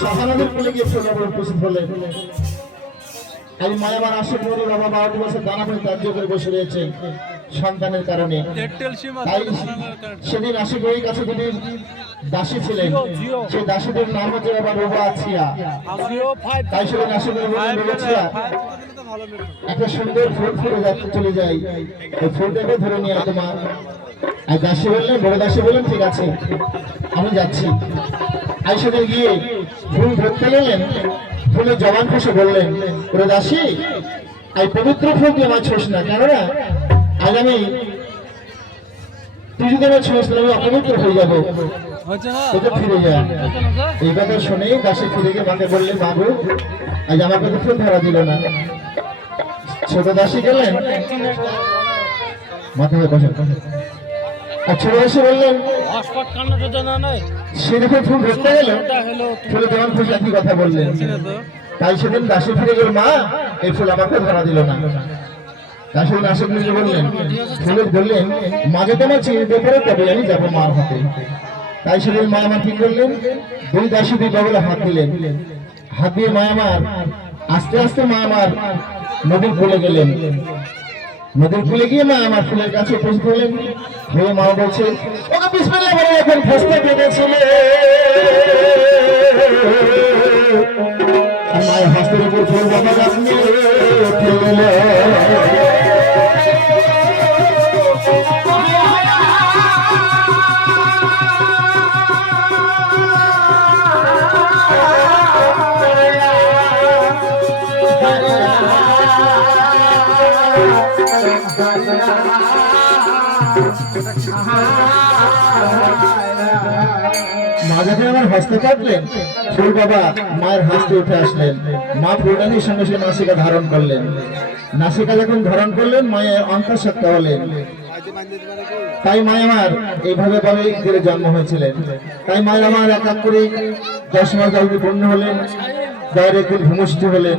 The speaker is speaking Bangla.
শাহানাদের কোলে গিয়ে উপস্থিত হলেন। আজ মায়াবার আশি করে বাবা 12টি বছর দানা পানি ত্যায্য করে বসে রয়েছেন সন্তানের কারণে। তাই সেদিন আশি বইয়ের কাছে দুটি দাসী ছিলেন, সেই দাসীদের নাম হচ্ছে বাবা রোবা আছিয়া। তাই সেদিন আশি করে বলেছিয়া একটা সুন্দর ফুল ফুলে চলে যায়, ওই ফুলটাকে ধরে নিয়ে তোমার। আর দাসী বললেন, বড় দাসী বললেন ঠিক আছে আমি যাচ্ছি। আইসাদের গিয়ে ফুল ধরতে গেলেন, ফুলে জবান খসে বললেন, ওরে দাসী এই পবিত্র ফুল দিয়ে আমার ছোস না, কেননা আজ আমি তুই যদি আমার ছোস তাহলে আমি অপবিত্র হয়ে যাবো, ফিরে যা। এই কথা শুনেই দাসী ফিরে গিয়ে মাকে বললেন, বাবু আজ আমাকে তো ফুল ধরা দিল না। ছোট দাসী গেলেন, মাথায় বসে আর ছোট দাসী বললেন, সে দেখে ফুল ধরতে গেল, ফুলে যেমন খুশি একই কথা বললেন। তাই সেদিন দাসী ফিরে গেল, মা এই ফুল আমাকে ধরা দিল না। দাসী আশিক নিজে বললেন, ফুলে ধরলেন মাঝে তোমার চিনতে পারে তবে আমি যাবো মার হাতে। তাই সেদিন মা আমার কি করলেন, দুই দাসী দুই বগলে হাত দিলেন। হাত দিয়ে মা আমার আস্তে আস্তে মা আমার নদীর কূলে গেলেন। নদীর কূলে গিয়ে মা আমার ফুলের কাছে উপস্থিত হলেন। হয়ে মা বলছে, ওকে বিসমিল্লাহ বলে এখন ফসতে পেরেছিলে। মায়ের হাতের উপর ফুল বাবা গাছ নিয়ে ফেলে মা যখন আমার হস্তে কাটলেন, ফুল বাবা মায়ের হাসতে উঠে আসলেন। মা ফুলটা নিয়ে সঙ্গে সঙ্গে নাসিকা ধারণ করলেন। নাসিকা যখন ধারণ করলেন, মায়ের অন্তঃসত্ত্বা হলেন। তাই মায় আমার এইভাবে করে জন্ম হয়েছিলেন। তাই মায়ের আমার এক এক করে 10 মাস জলদি পূর্ণ হলেন, 10 ভূমিষ্ঠ হলেন।